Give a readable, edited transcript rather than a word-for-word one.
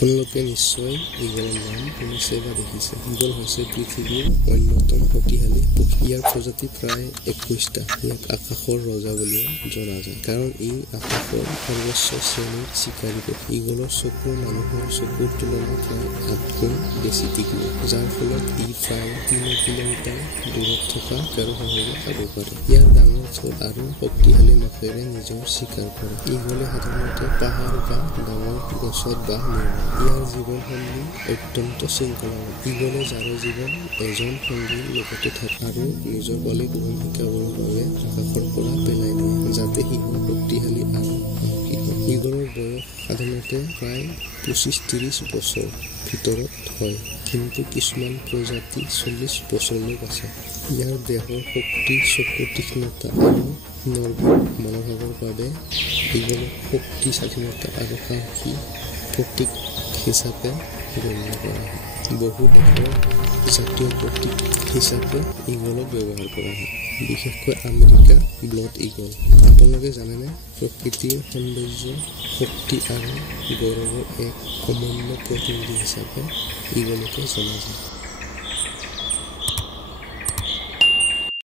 আপোনালোকে নিশ্চয় ইগলৰ নাম শুনিছে বা দেখিছে। ইগল হৈছে পৃথিৱীৰ অন্যতম শক্তিশালী পক্ষী। ইয়াৰ প্ৰজাতি প্ৰায় 21টা। ইয়াক আকাশৰ ৰজা বুলিও জনা যায়, কাৰণ ই আকাশৰ সৰ্বোচ্চ শ্ৰেণীৰ চিকাৰী পক্ষী। ইগলৰ চকু মানুহৰ চকুৰ তুলনাত প্ৰায় 8 গুণ বেছি তীক্ষ্ণ, যাৰ ফলত ই প্ৰায় 3 কিলোমিটাৰ দূৰত থকা শিকাৰো সহজে খাব পাৰে। ইয়াৰ ডাঙৰ ঠোঁট আৰু শক্তিশালী নখেৰে নিজৰ চিকাৰ কৰে। ইগলে সাধাৰণতে পাহাৰ বা ডাঙৰ গছত বাস নিৰ্মাণ। ইয়াৰ জীৱনশৈলী অত্যন্ত শৃংখলাবদ্ধ। ইগলে যাৰ জীৱন এজন সঙ্গীৰ লগতে থাকে আৰু নিজৰ পোৱালিক গুণ শিকাবৰ বাবে আকাশৰ পৰা পেলাই দিয়ে, যাতে সি শক্তিশালী আৰু সাহসী হয়। ইগলৰ বয়স সাধাৰণতে প্ৰায় 25-30 বছৰ ভিতৰত হয়, কিন্তু কিছুমান প্ৰজাতি 40 বছৰলৈ আছে। ইয়াৰ দেহৰ শক্তি, চকুৰ তীক্ষ্ণতা আৰু নৰভীক মনোভাৱৰ বাবে ইগলক শক্তি, স্বাধীনতা আৰু সাহসী প্ৰতীক হিচাপে গণ্য কৰা হয়। বহু দেশৰ জাতীয় প্ৰতীক হিচাপে ইগলক ব্যৱহাৰ কৰা হয়, বিশেষকৈ আমেৰিকা ব্লড ইগল। আপোনালোকে জানেনে, প্ৰকৃতিৰ সৌন্দৰ্য, শক্তি আৰু গৌৰৱৰ এক অমূল্য প্ৰতিনিধি হিচাপে ইগলকে জনা যায়।